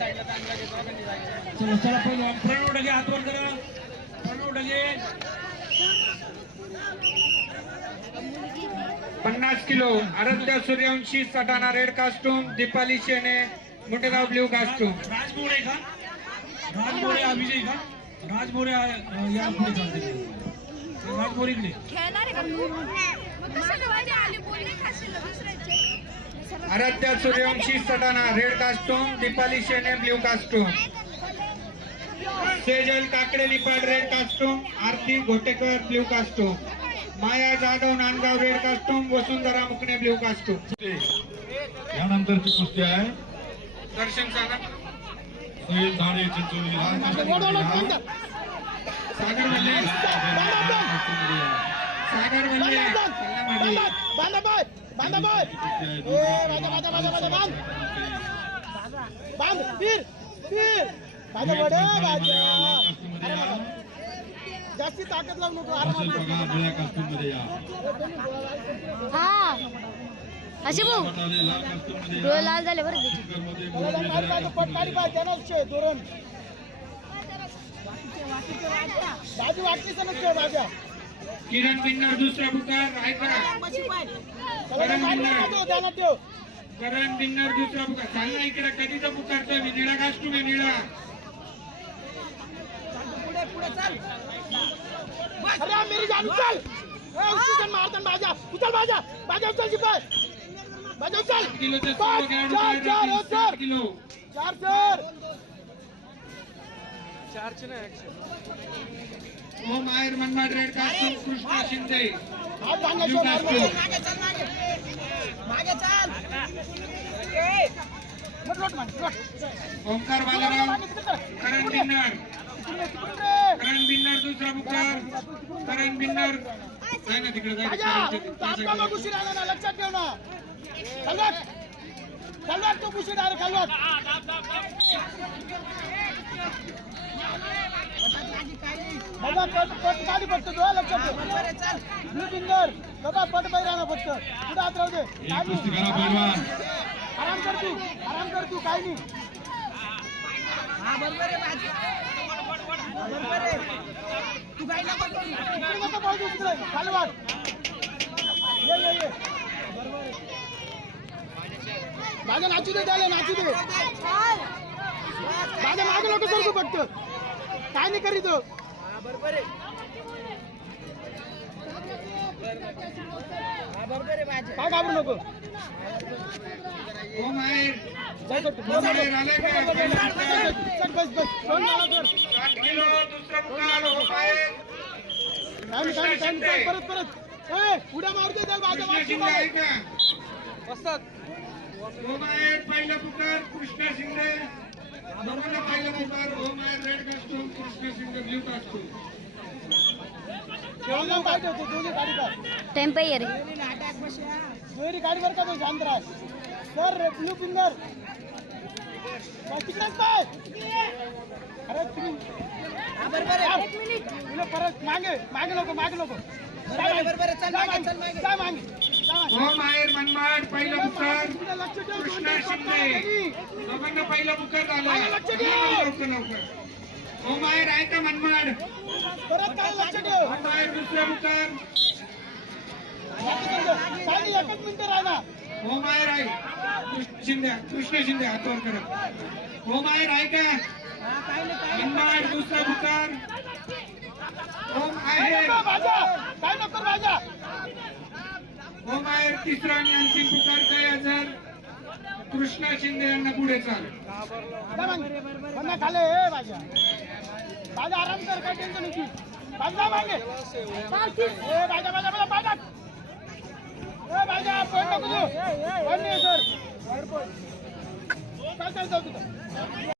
चला चला पहिलं प्रणव डगे हातवर करा प्रणव डगे. पन्नास kilo. Aaradhya Suryavanshi Satana red costume Deepali Shene Mundegaon blue costume Raj More का? राज मोरे हा विजय का? राज मोरे हा- या पुढे चालते. राज मोरे इकडे. खेळणार आहे का? Aaradhya Suryavanshi Satana red costume Deepali Shene blue costume. Sejal Kakade Niphad red costume. Aarti Ghotekar blue costume. Maya Jadhav Nandgaon red costume. Vasundhara Mukane blue costume. यानंतरची कुस्ती आहे. दर्शन सांगा चिंचोली. सागर मल्ले सागर पल्लामाडी. जास्ती ताकद लावू नको हा असे भाऊ लाल डोळे लाल झाले बरं त्याचे. पाहिजे धोरण बाजू वाटलीच नसते बाजा किरण बिन्नर दुसरा पुकार ऐका करण बिन्नर. दुसरा पुकार ना इकडे कधीचा पुकारतोय मी निळा कास्टूम आहे निळा. अरे मेरी जान उचल! ए, उचल जान मारतन बाजा उचल बाजा बाजा उचल शिपाय बाजा उचल! किलोचे पाच, सर्व खेळाडू चार चार चार चार sir! Om Ayar Manmad red costume Krishna Shinde हात बांधला ब्ल्यू शो मार कास्टूम मागे चल मत लोट मान लोट ओमकार बालाराव मागे तिकडे कर. करण बिन्नर. करण बिन्नर दुसरा पुकार करण बिन्नर जाय ना तिकडे जाय राजा तिकडे. तू आत्मा मग उशीर आला ना लक्षात ठेव ना। तू उशीर आला खलवाट बाबा पट पट गाडी पडतो तू हा, लक्षात ठेव. ब्लू फिंगर बाबा पट बाहेर आणा फक्त. पुढे हात राहू दे. आराम कर तू आराम कर तू काय नाही. नको तिकडे. खाली वाट. ये ये ये. माझ्या नाचू दे त्याला नाचू दे. माझ्या मागे नको सर तू फक्त. काय नाही करीत हो. काय घाबरू नको. बस बस फोन चल, परत परत. ए उड्या मारते चल माझ्या कृष्णा शिंदे पहिला पुकार कृष्णा शिंदे. दोघांना पहिला पुकार Om Ayar red costume Krishna Shinde blue costume खेळून पाहिजे होते दोन्ही गाडी कर टाइम पाहिजे रे दुहेरी गाडीवर का तो शांत राह सर रे ब्लू फिंगर. तिकडेच पाय अरे तुम्ही एक मिनिट. तुला परत मागे मागे नको मागे मागे. ओम आयर मनमाड पहिला ठेव कृष्णा शिंदे. दोघांना पहिला पुकार झाला. लवकर लवकर. ओम आयर आहे का मनमाड? राहणार ओम आयर आहे कृष्ण शिंदे कृष्ण शिंदे हातवर करत. ओम आयर आहे का? मनमाड दुसरा पुकार ओम माझा ओम आयर तिसरा आणि अंतिम पुकार काय हजर कृष्णा शिंदे यांना पुढे चाल. खाले आराम कर काय टेन्शन नाही बांधा मागे ए माझ्या माझ्या माझ्या बाजा ए माझ्या पण नको देऊ. पण नाही सर काय चालतं तुझं